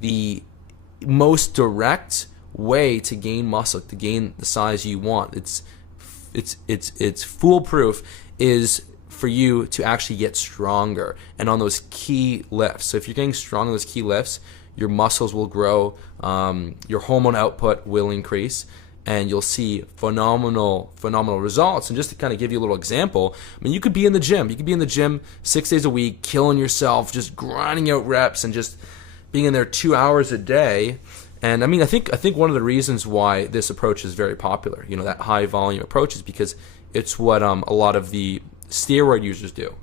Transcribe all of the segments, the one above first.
the most direct way to gain muscle, to gain the size you want, it's foolproof, is for you to actually get stronger and on those key lifts. So if you're getting strong on those key lifts, your muscles will grow, your hormone output will increase, and you'll see phenomenal results. And just to kind of give you a little example, I mean, you could be in the gym. You could be in the gym 6 days a week, killing yourself, just grinding out reps and just being in there 2 hours a day. And I mean, I think one of the reasons why this approach is very popular, that high volume approach, is because it's what a lot of the steroid users do.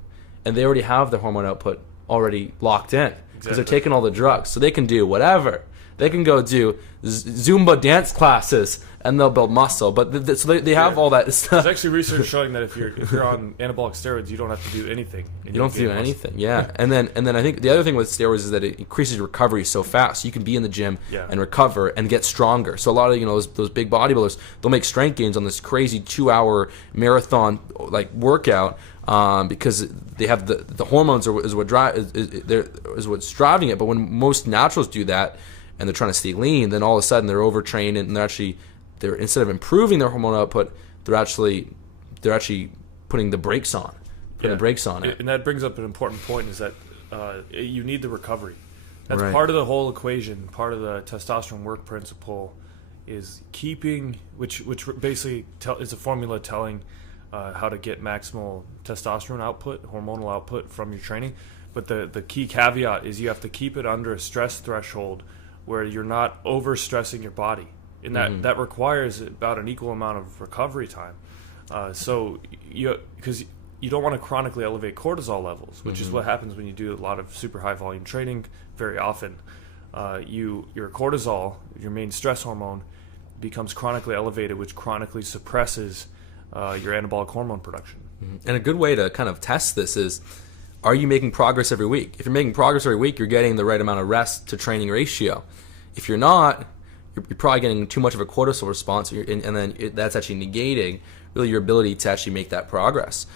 And they already have their hormone output already locked in because they're taking all the drugs. So they can do whatever. They can go do Zumba dance classes and they'll build muscle. But so they have all that stuff. There's actually research showing that if you're on anabolic steroids, you don't have to do anything. You don't have to do anything, yeah. And then I think the other thing with steroids is that it increases your recovery so fast. So you can be in the gym and recover and get stronger. So a lot of those big bodybuilders, they'll make strength gains on this crazy 2-hour marathon like workout. Because they have the hormones is what's driving it. But when most naturals do that and they're trying to stay lean, then all of a sudden they're overtrained and they're instead of improving their hormone output, they're actually putting the brakes on, it. And that brings up an important point, is that you need the recovery. That's right. Part of the whole equation. Part of the testosterone work principle is keeping, which basically is a formula telling how to get maximal testosterone output, hormonal output from your training. But the key caveat is you have to keep it under a stress threshold where you're not overstressing your body. And that requires about an equal amount of recovery time. So because you don't want to chronically elevate cortisol levels, which is what happens when you do a lot of super high volume training very often. Your cortisol, your main stress hormone, becomes chronically elevated, which chronically suppresses your anabolic hormone production. And a good way to kind of test this is, are you making progress every week? If you're making progress every week, you're getting the right amount of rest to training ratio. If you're not, you're probably getting too much of a cortisol response, and then that's actually negating really your ability to actually make that progress.